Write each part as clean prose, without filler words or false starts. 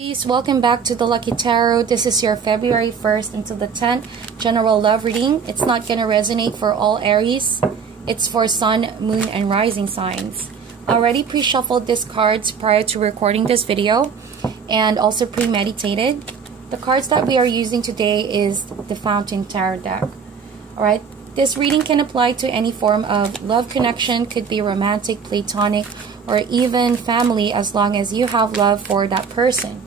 Please welcome back to the Lucky Tarot. This is your February 1st until the 10th general love reading. It's not going to resonate for all Aries. It's for Sun, Moon, and Rising signs. I already pre-shuffled these cards prior to recording this video and also premeditated. The cards that we are using today is the Fountain Tarot deck. Alright, this reading can apply to any form of love connection, could be romantic, platonic, or even family, as long as you have love for that person.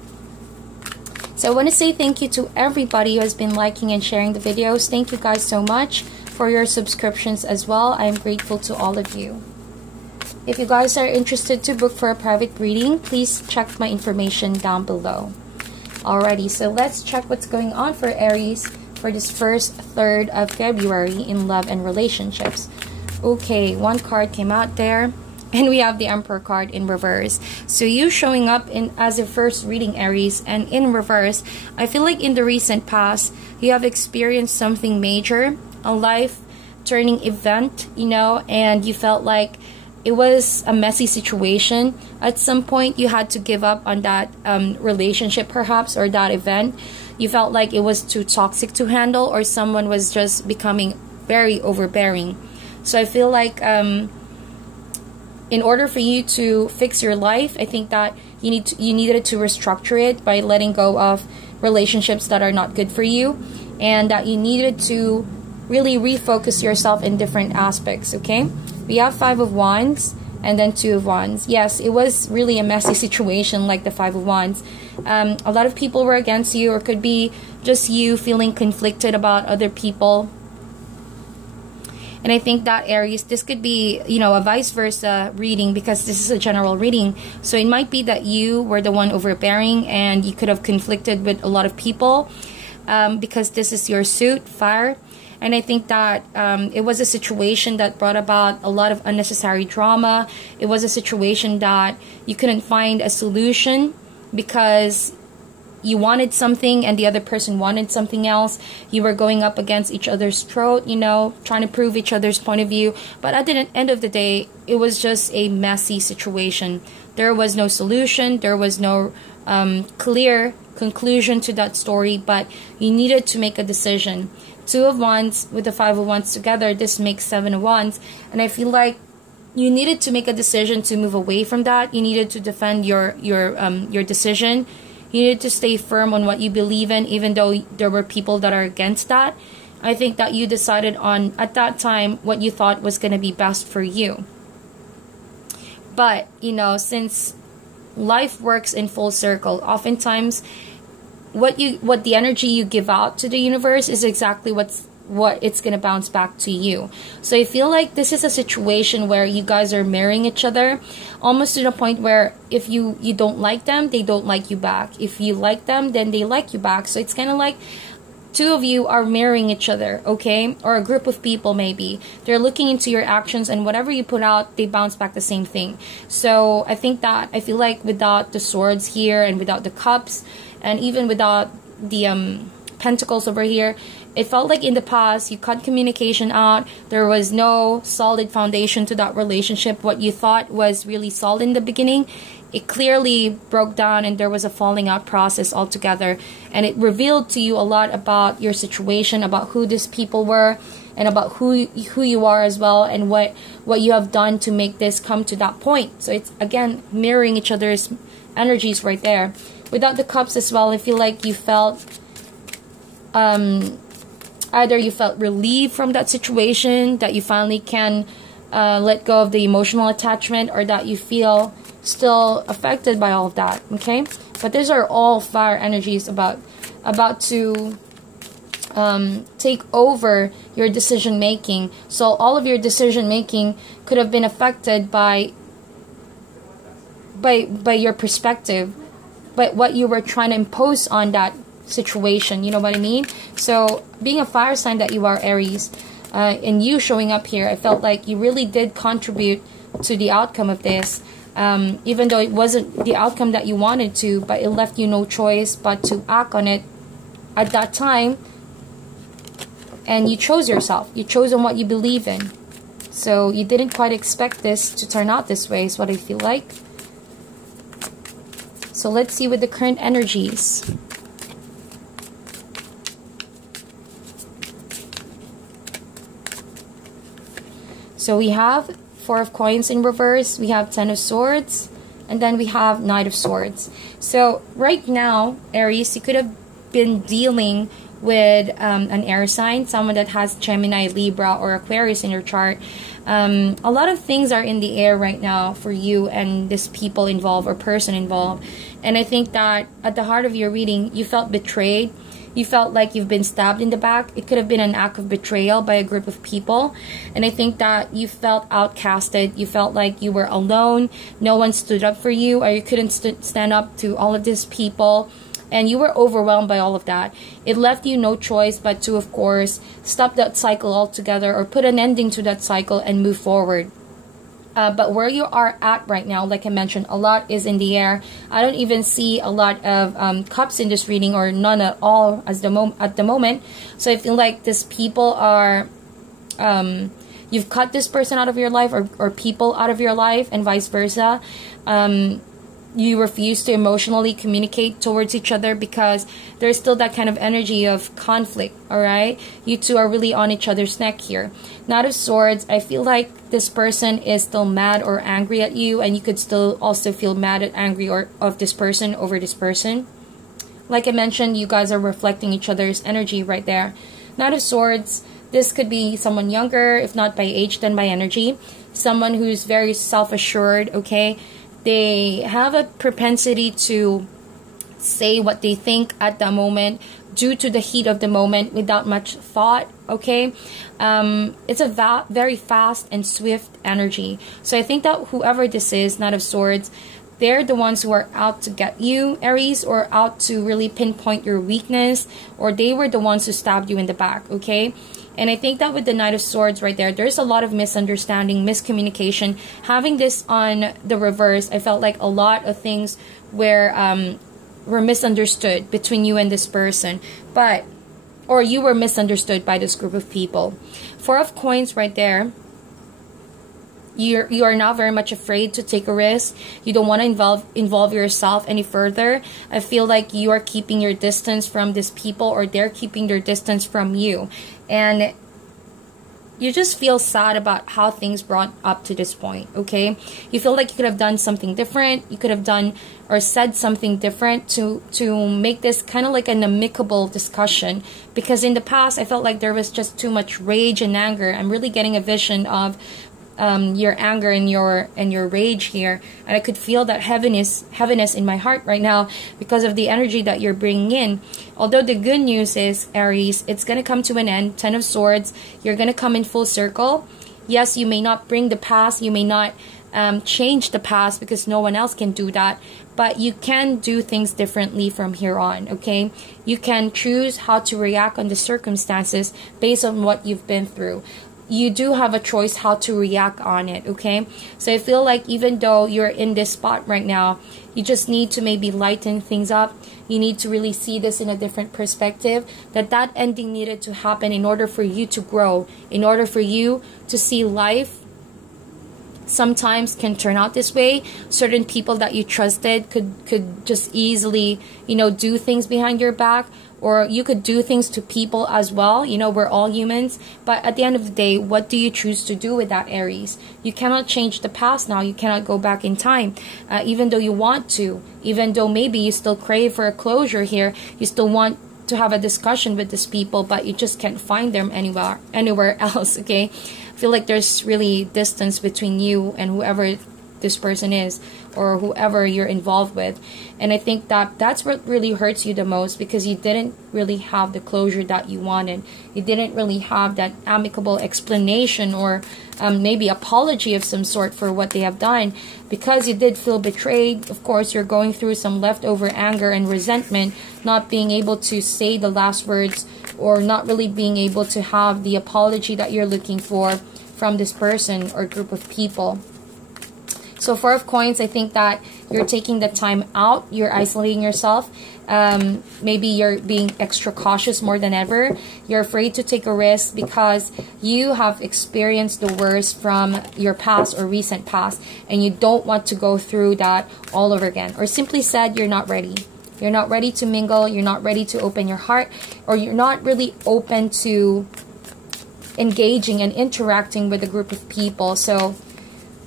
So I want to say thank you to everybody who has been liking and sharing the videos. Thank you guys so much for your subscriptions as well. I am grateful to all of you. If you guys are interested to book for a private reading, please check my information down below. Alrighty, so let's check what's going on for Aries for this first third of February in love and relationships. Okay, one card came out there. And we have the Emperor card in reverse. So you showing up as a first reading, Aries, and in reverse, I feel like in the recent past, you have experienced something major, a life-turning event, you know, and you felt like it was a messy situation. At some point, you had to give up on that relationship, perhaps, or that event. You felt like it was too toxic to handle, or someone was just becoming very overbearing. So I feel like in order for you to fix your life, I think that you needed to restructure it by letting go of relationships that are not good for you, and that you needed to really refocus yourself in different aspects. Okay, we have Five of Wands and then Two of Wands. Yes, it was really a messy situation, like the Five of Wands. A lot of people were against you, or could be just you feeling conflicted about other people. And I think that, Aries, this could be, you know, a vice versa reading, because this is a general reading. So it might be that you were the one overbearing and you could have conflicted with a lot of people because this is your suit, fire. And I think that it was a situation that brought about a lot of unnecessary drama. It was a situation that you couldn't find a solution because you wanted something and the other person wanted something else. You were going up against each other's throat, you know, trying to prove each other's point of view. But at the end of the day, it was just a messy situation. There was no solution. There was no clear conclusion to that story, but you needed to make a decision. Two of Wands with the Five of Wands together, this makes Seven of Wands. And I feel like you needed to make a decision to move away from that. You needed to defend your decision. You need to stay firm on what you believe in, even though there were people that are against that. I think that you decided on, at that time, what you thought was going to be best for you. But, you know, since life works in full circle, oftentimes what the energy you give out to the universe is exactly what it's going to bounce back to you. So I feel like this is a situation where you guys are marrying each other, almost to the point where if you don't like them, they don't like you back. If you like them, then they like you back. So it's kind of like two of you are marrying each other, okay? Or a group of people, maybe. They're looking into your actions, and whatever you put out, they bounce back the same thing. So I feel like without the swords here, and without the cups, and even without the pentacles over here, it felt like in the past you cut communication out. There was no solid foundation to that relationship. What you thought was really solid in the beginning, it clearly broke down, and there was a falling out process altogether. And it revealed to you a lot about your situation, about who these people were, and about who you are as well, and what you have done to make this come to that point. So it's, again, mirroring each other's energies right there. Without the cups as well, I feel like you felt either you felt relieved from that situation, that you finally can let go of the emotional attachment, or that you feel still affected by all of that, okay? But these are all fire energies about to take over your decision making. So all of your decision making could have been affected by your perspective, by what you were trying to impose on that situation, you know what I mean? So being a fire sign that you are, Aries, and you showing up here, I felt like you really did contribute to the outcome of this, even though it wasn't the outcome that you wanted to, but it left you no choice but to act on it at that time. And you chose yourself. You chose on what you believe in. So you didn't quite expect this to turn out this way, is what I feel like. So let's see with the current energies. So we have Four of Coins in reverse, we have Ten of Swords, and then we have Knight of Swords. So right now, Aries, you could have been dealing with an air sign, someone that has Gemini, Libra, or Aquarius in your chart. A lot of things are in the air right now for you and this people involved or person involved. And I think that at the heart of your reading, you felt betrayed. You felt like you've been stabbed in the back. It could have been an act of betrayal by a group of people. And I think that you felt outcasted. You felt like you were alone. No one stood up for you, or you couldn't stand up to all of these people. And you were overwhelmed by all of that. It left you no choice but to, of course, stop that cycle altogether or put an ending to that cycle and move forward. But where you are at right now, like I mentioned, a lot is in the air. I don't even see a lot of cups in this reading, or none at all at the moment. So I feel like these people are... you've cut this person out of your life, or people out of your life, and vice versa. You refuse to emotionally communicate towards each other because there's still that kind of energy of conflict, alright? You two are really on each other's neck here. Knight of Swords, I feel like this person is still mad or angry at you, and you could still also feel mad and angry of this person over this person. Like I mentioned, you guys are reflecting each other's energy right there. Knight of Swords, this could be someone younger, if not by age, then by energy. Someone who's very self-assured, okay? They have a propensity to say what they think at the moment due to the heat of the moment without much thought, okay? It's a very fast and swift energy. So I think that whoever this is, Knight of Swords, they're the ones who are out to get you, Aries, or out to really pinpoint your weakness, or they were the ones who stabbed you in the back, okay? And I think that with the Knight of Swords right there, there's a lot of misunderstanding, miscommunication. Having this on the reverse, I felt like a lot of things were misunderstood between you and this person. Or you were misunderstood by this group of people. Four of Coins right there. You are now very much afraid to take a risk. You don't want to involve yourself any further. I feel like you are keeping your distance from these people, or they're keeping their distance from you. And you just feel sad about how things brought up to this point, okay? You feel like you could have done something different. You could have done or said something different to make this kind of like an amicable discussion. Because in the past, I felt like there was just too much rage and anger. I'm really getting a vision of your anger and your rage here, and I could feel that heaviness in my heart right now because of the energy that you're bringing in. Although the good news is, Aries, it's gonna come to an end. Ten of Swords, you're gonna come in full circle. Yes, you may not bring the past, you may not change the past because no one else can do that, but you can do things differently from here on, okay? You can choose how to react on the circumstances based on what you've been through. You do have a choice how to react on it, okay? So I feel like even though you're in this spot right now, you just need to maybe lighten things up. You need to really see this in a different perspective, that ending needed to happen in order for you to grow, in order for you to see life sometimes can turn out this way. Certain people that you trusted could just easily, you know, do things behind your back, or you could do things to people as well. You know, we're all humans. But at the end of the day, what do you choose to do with that, Aries? You cannot change the past now. You cannot go back in time, even though you want to. Even though maybe you still crave for a closure here. You still want to have a discussion with these people, but you just can't find them anywhere else, okay? I feel like there's really distance between you and whoever this person is, or whoever you're involved with. And I think that that's what really hurts you the most, because you didn't really have the closure that you wanted. You didn't really have that amicable explanation, or maybe apology of some sort for what they have done, because you did feel betrayed. Of course, you're going through some leftover anger and resentment, not being able to say the last words, or not really being able to have the apology that you're looking for from this person or group of people. So 4 of Coins, I think that you're taking the time out, you're isolating yourself. Maybe you're being extra cautious more than ever. You're afraid to take a risk because you have experienced the worst from your past or recent past, and you don't want to go through that all over again. Or simply said, you're not ready. You're not ready to mingle, you're not ready to open your heart, or you're not really open to engaging and interacting with a group of people. So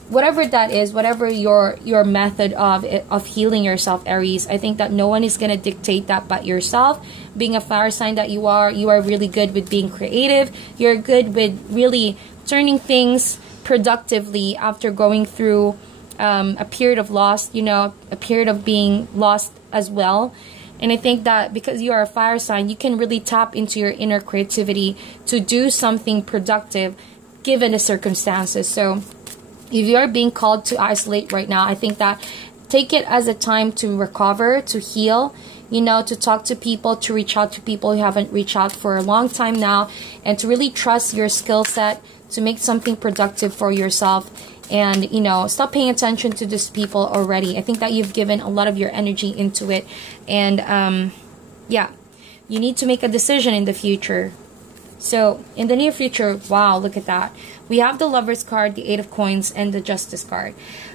whatever that is, whatever your method of healing yourself, Aries, I think that no one is going to dictate that but yourself. Being a fire sign that you are really good with being creative. You're good with really turning things productively after going through a period of loss, you know, a period of being lost as well. And I think that because you are a fire sign, you can really tap into your inner creativity to do something productive given the circumstances. So if you are being called to isolate right now, I think that take it as a time to recover, to heal, you know, to talk to people, to reach out to people who haven't reached out for a long time now, and to really trust your skill set to make something productive for yourself. And, you know, stop paying attention to these people already. I think that you've given a lot of your energy into it. And, yeah, you need to make a decision in the future. So, in the near future, wow, look at that. We have the Lovers card, the 8 of Coins, and the Justice card.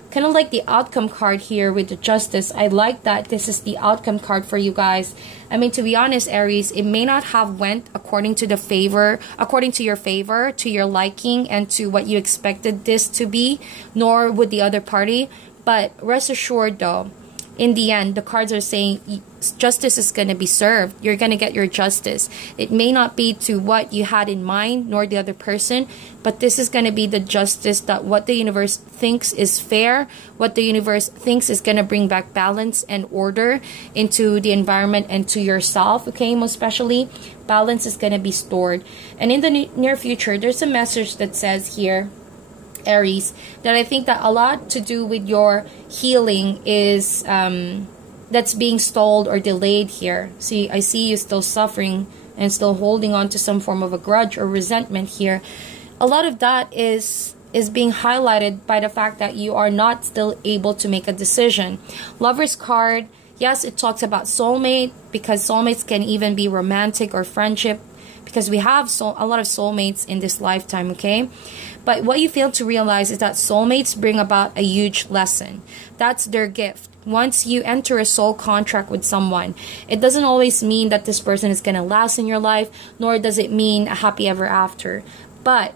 Kind of like the outcome card here with the Justice. I like that this is the outcome card for you guys. I mean, to be honest, Aries, it may not have went according to your favor, to your liking, and to what you expected this to be, nor would the other party. But rest assured, though, in the end, the cards are saying justice is going to be served. You're going to get your justice. It may not be to what you had in mind, nor the other person, but this is going to be the justice that what the universe thinks is fair, what the universe thinks is going to bring back balance and order into the environment and to yourself, okay? Most especially, balance is going to be stored. And in the near future, there's a message that says here, Aries, that I think that a lot to do with your healing is that's being stalled or delayed here. See, I see you still suffering and still holding on to some form of a grudge or resentment here. A lot of that is being highlighted by the fact that you are not still able to make a decision. Lover's card, yes, it talks about soulmate, because soulmates can even be romantic or friendship, because we have a lot of soulmates in this lifetime, okay? But what you fail to realize is that soulmates bring about a huge lesson. That's their gift. Once you enter a soul contract with someone, it doesn't always mean that this person is going to last in your life, nor does it mean a happy ever after. But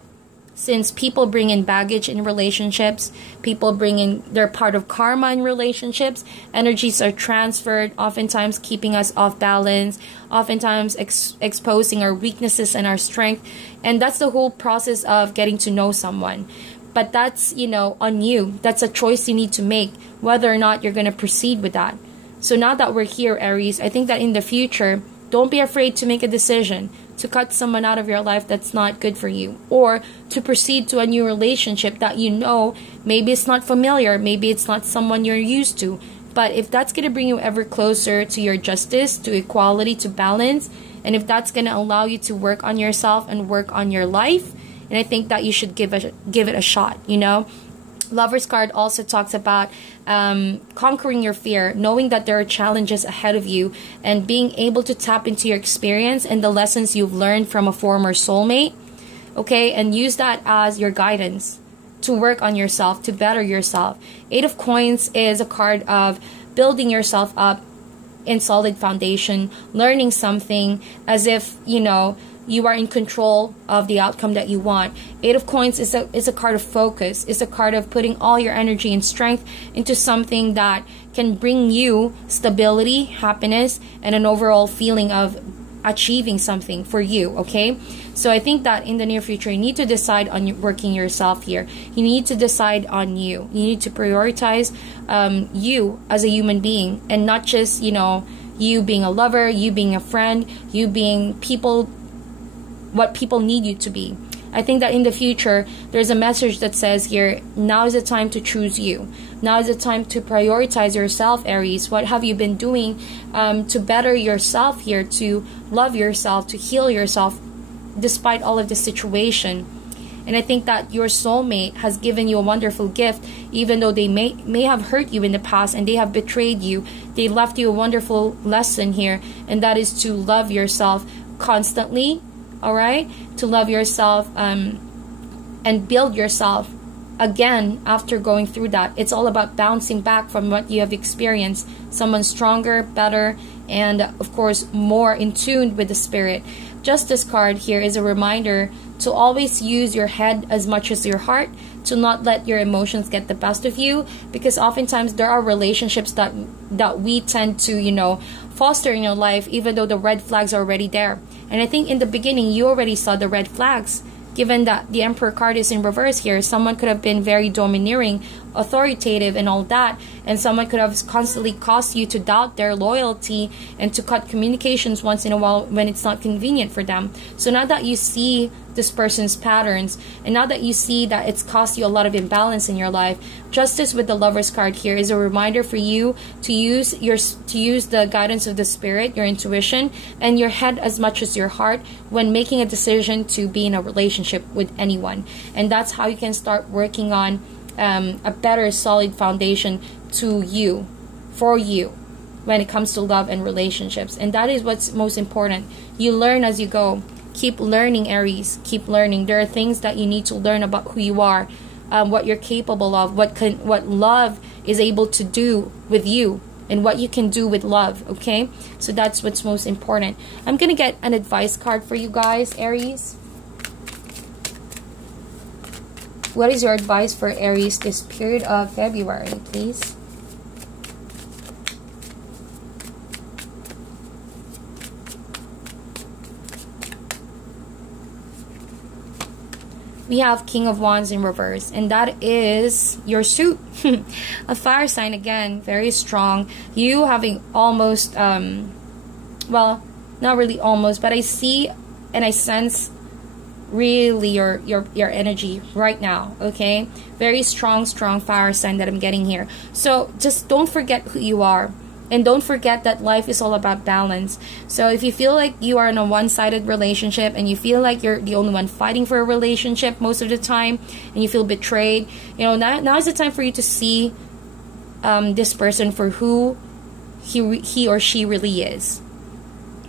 since people bring in baggage in relationships, people bring in, they're part of karma in relationships, energies are transferred, oftentimes keeping us off balance, oftentimes exposing our weaknesses and our strength. And that's the whole process of getting to know someone. But that's, you know, on you. That's a choice you need to make, whether or not you're going to proceed with that. So now that we're here, Aries, I think that in the future, don't be afraid to make a decision to cut someone out of your life that's not good for you, or to proceed to a new relationship that you know maybe it's not familiar, maybe it's not someone you're used to. But if that's going to bring you ever closer to your justice, to equality, to balance, and if that's going to allow you to work on yourself and work on your life, and I think that you should give it a shot, you know. Lover's card also talks about conquering your fear, knowing that there are challenges ahead of you, and being able to tap into your experience and the lessons you've learned from a former soulmate, okay, and use that as your guidance to work on yourself, to better yourself. 8 of Coins is a card of building yourself up in solid foundation, learning something as if, you know, you are in control of the outcome that you want. 8 of Coins is a card of focus. It's a card of putting all your energy and strength into something that can bring you stability, happiness, and an overall feeling of achieving something for you, okay? So I think that in the near future, you need to decide on working yourself here. You need to decide on you. You need to prioritize you as a human being, and not just, you know, you being a lover, you being a friend, you being what people need you to be. I think that in the future, there's a message that says here, now is the time to choose you. Now is the time to prioritize yourself, Aries. What have you been doing to better yourself here, to love yourself, to heal yourself, despite all of the situation? And I think that your soulmate has given you a wonderful gift, even though they may have hurt you in the past and they have betrayed you. They left you a wonderful lesson here, and that is to love yourself constantly, all right? To love yourself and build yourself again after going through that. It's all about bouncing back from what you have experienced. Someone stronger, better, and of course more in tune with the spirit. Justice card here is a reminder to always use your head as much as your heart, to not let your emotions get the best of you, because oftentimes there are relationships that we tend to, you know, foster in your life even though the red flags are already there. And I think in the beginning you already saw the red flags. Given that the Emperor card is in reverse here, someone could have been very domineering, authoritative, and all that, and someone could have constantly caused you to doubt their loyalty and to cut communications once in a while when it's not convenient for them. So now that you see this person's patterns, and now that you see that it's caused you a lot of imbalance in your life, Justice with the Lovers card here is a reminder for you to use the guidance of the spirit, your intuition, and your head as much as your heart when making a decision to be in a relationship with anyone. And that's how you can start working on a better solid foundation to you, for you, when it comes to love and relationships. And that is what's most important. You learn as you go. Keep learning, Aries. Keep learning. There are things that you need to learn about who you are, what you're capable of, what love is able to do with you, and what you can do with love, okay? So that's what's most important. I'm going to get an advice card for you guys, Aries. What is your advice for Aries this period of February, please? We have King of Wands in reverse, and that is your suit. A fire sign again, very strong. You having almost, well, not really almost, but I see and I sense really your energy right now, okay? Very strong fire sign that I'm getting here. So just don't forget who you are. And don't forget that life is all about balance. So if you feel like you are in a one-sided relationship and you feel like you're the only one fighting for a relationship most of the time and you feel betrayed, you know, now is the time for you to see this person for who he or she really is.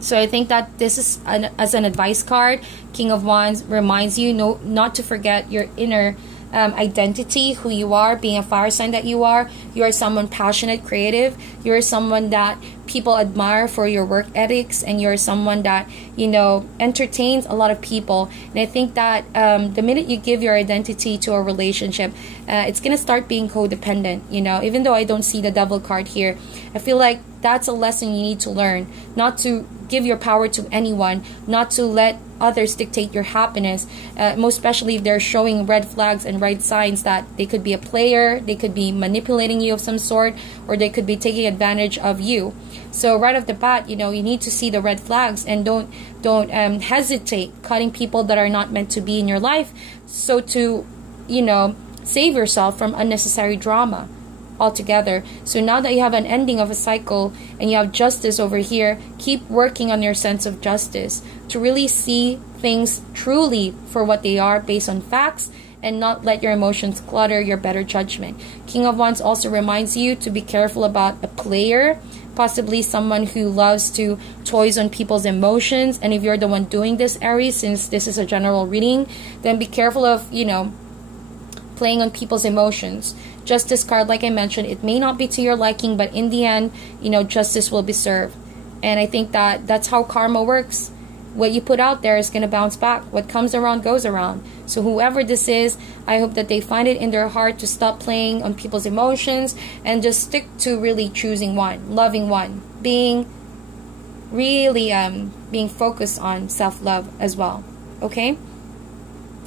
So I think that this is as an advice card. King of Wands reminds you not to forget your inner identity, who you are, being a fire sign that you are. You are someone passionate, creative. You're someone that people admire for your work ethics, and you're someone that, you know, entertains a lot of people. And I think that the minute you give your identity to a relationship, it's gonna start being codependent, you know. Even though I don't see the Devil card here, I feel like that's a lesson you need to learn, not to give your power to anyone, not to let others dictate your happiness, most especially if they're showing red flags and red signs that they could be a player, they could be manipulating you of some sort, or they could be taking advantage of you. So right off the bat, you know, you need to see the red flags, and don't hesitate cutting people that are not meant to be in your life, so to, you know, save yourself from unnecessary drama altogether. So now that you have an ending of a cycle and you have justice over here, keep working on your sense of justice to really see things truly for what they are based on facts, and not let your emotions clutter your better judgment. King of Wands also reminds you to be careful about a player, possibly someone who loves to toys on people's emotions. And if you're the one doing this, Aries, since this is a general reading, then be careful of, you know, playing on people's emotions. Justice card, like I mentioned, it may not be to your liking, but in the end, you know, justice will be served. And I think that that's how karma works. What you put out there is going to bounce back. What comes around goes around. So whoever this is, I hope that they find it in their heart to stop playing on people's emotions and just stick to really choosing one, loving one, being really being focused on self-love as well. Okay?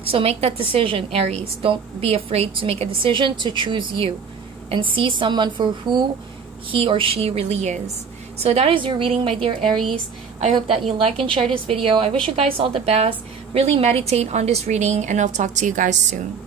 So make that decision, Aries. Don't be afraid to make a decision to choose you and see someone for who he or she really is. So that is your reading, my dear Aries. I hope that you like and share this video. I wish you guys all the best. Really meditate on this reading, and I'll talk to you guys soon.